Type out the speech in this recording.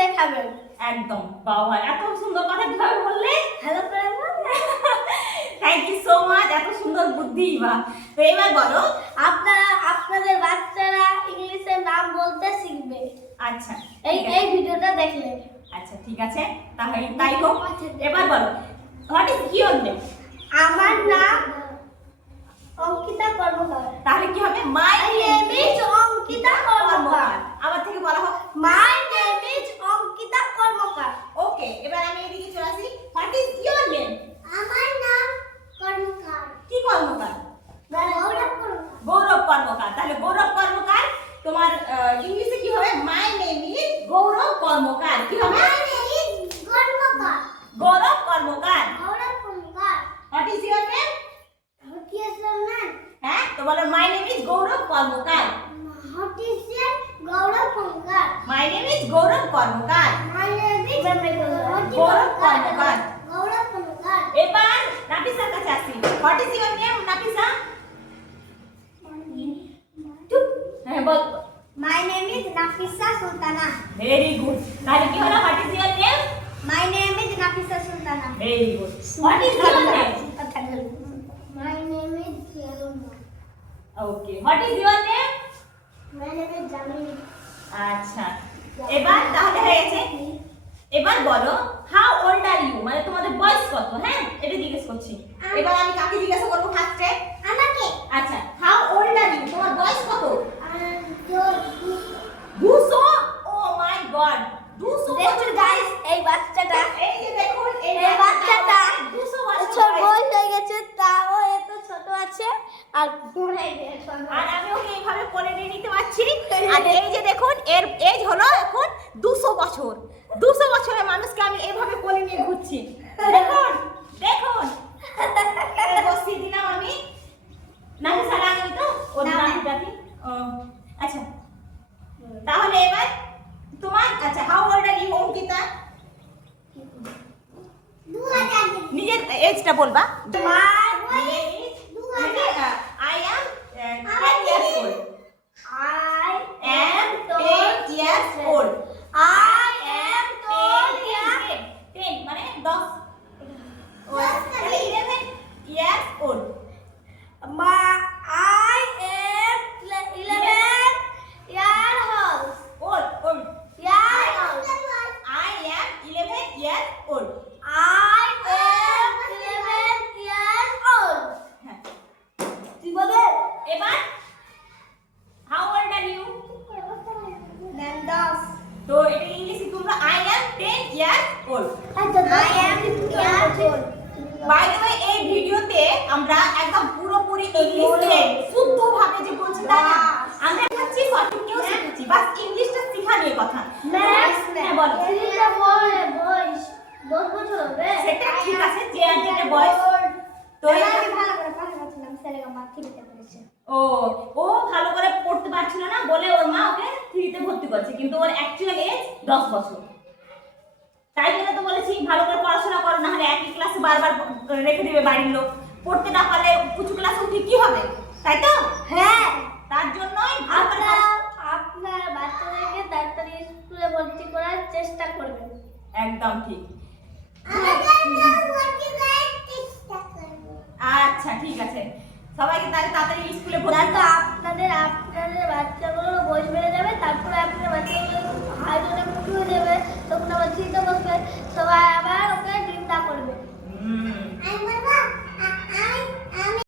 দেখাবেন। একদম বাবা, এত সুন্দর কথা কিভাবে বললে? হ্যালো করে বললে। থ্যাংক ইউ সো মাচ, এত সুন্দর বুদ্ধি। বা তো এবার বলো, আপনাদের বাচ্চারা ইংলিশে নাম বলতে শিখবে আচ্ছা এই ভিডিওটা দেখলে। আচ্ছা ঠিক আছে, তাহলে তাই হোক। এবার বলো, হোয়াট ইজ ইওর নেম? আমার নাম অঙ্কিতা কর্মকার। তাহলে কি হবে? মাই নেম ইজ অঙ্কিতা কর্মকার। আবার থেকে বলা হোক, মাই নেম ইজ অঙ্কিতা কর্মকার। ওকে। এবার আমি এদিকে চলে আসি, হোয়াট ইজ ইওর নেম? আমার নাম কর্মকার। কি কর্মকার? গৌরব কর্মকার। গৌরব কর্মকার। তাহলে গৌরব কর্মকার তোমার ইংলিশে কি হবে? My name is Gaurav Karmakar. কি হবে? My name is Karmakar. Gaurav Karmakar. Gaurav Karmakar. What is your name? কি আছে নাম? হ্যাঁ, তো বলো, my name is Gaurav Karmakar. What is your Gaurav Karmakar? My name is Gaurav Karmakar. My name is Gaurav Karmakar. Gaurav Karmakar. এবার নাফিসার কাছে আসি, what is your name Nafisa? হ্যাঁ বল। My name is Nafisa Sultana. Very good. তাহলে কি হলো? What is your name? My name is Nafisa Sultana. Very good. What is your name? My name is Yaruma. Okay. What is your name? My name is Jamini. আচ্ছা, এবার তাহলে হয়ে গেছে। এবার বলো, হাউ ওল্ড আর ইউ? মানে তোমাদের বয়স কত? হ্যাঁ, এটা জিজ্ঞেস করছি। এবার আমি কাকে জিজ্ঞাসা করবো ফার্স্টে? আমাকে। আচ্ছা, হাউ ওল্ড আর ইউ? তোমার বয়স কত? 200। ও মাই গড, 200 দেখুন গাইস, এই বাচ্চাটা, এই যে দেখুন, এই বাচ্চাটা 200 বছর ছোট বয়স। হয়ে গেছে, তাও এত ছোট আছে আর পড়ে গেছে। আর আমি ওকে এইভাবে কোলে নিয়ে নিতে পারছি। আর এই যে দেখুন, এর এজ হলো এখন 200 বছর। 200 বছরের মানুষকে আমি এইভাবে কোলে নিয়ে ঘুরছি। দেখুন দেখুন, এই বসিয়ে দিলাম আমি। নাকি সালামি তো ওর না, নাম ডাকি। ও আচ্ছা, তাহলে এবার তোমার, আচ্ছা, how old are you Ankita? নিজের এজটা বলবা। My I am 10 years old. I am 10 years old. I am 10 মানে 10 11 years old. I am 11 years old. Old. Years old. I am 11 years old. I am 11 years old. হ্যাঁ, তুই বলে এবার how old are you? Nandas. তো এটা ইংলিশে তোমরা I am 10 years old. I am years old. By the way, এই ভিডিওতে আমরা একদম পুরোপুরি ইংলিশে শুদ্ধভাবে যে বলছি তা না, আমরা শিখাচ্ছি, সঠিককেও শিখাচ্ছি, বাস ইংলিশটা শেখা নিয়ে কথা। হ্যাঁ বলো। বয়স 10 বছর হবে। সেটা ঠিক আছে, যে আর যেটা বয়স। তো আমি ভালো করে পড়তে পারছিলাম, স্যারের মা থ্রিতে পড়েছে। ও ও ভালো করে পড়তে পারছিল না বলে ওর মা ওকে 3তে ভর্তি করছে, কিন্তু ওর অ্যাকচুয়াল এজ 10 বছর। তাই জন্য তো বলেছি ভালো করে পড়াশোনা করো, না হলে একই ক্লাসে বারবার রেখে দিবে বাড়ির লোক। পড়তে না পারলে উঁচু ক্লাসে উঠে কি হবে, তাই তো? হ্যাঁ, তার জন্যই আপনার বাচ্চাদেরকে তাড়াতাড়ি স্কুলে ভর্তি করার চেষ্টা করবেন। একদম ঠিক। আচ্ছা ঠিক আছে, সবাইকে তাড়াতাড়ি স্কুলে ভর্তি যাতে আপনাদের বাচ্চাগুলোর বয়স বেড়ে যাবে, তারপরে আপনার বাচ্চাগুলো হাইড্রোনে মুখে হয়ে যাবে, তখন আবার থ্রিতে বসবে, সবাই আবার ওকে চিন্তা করবে। হুম।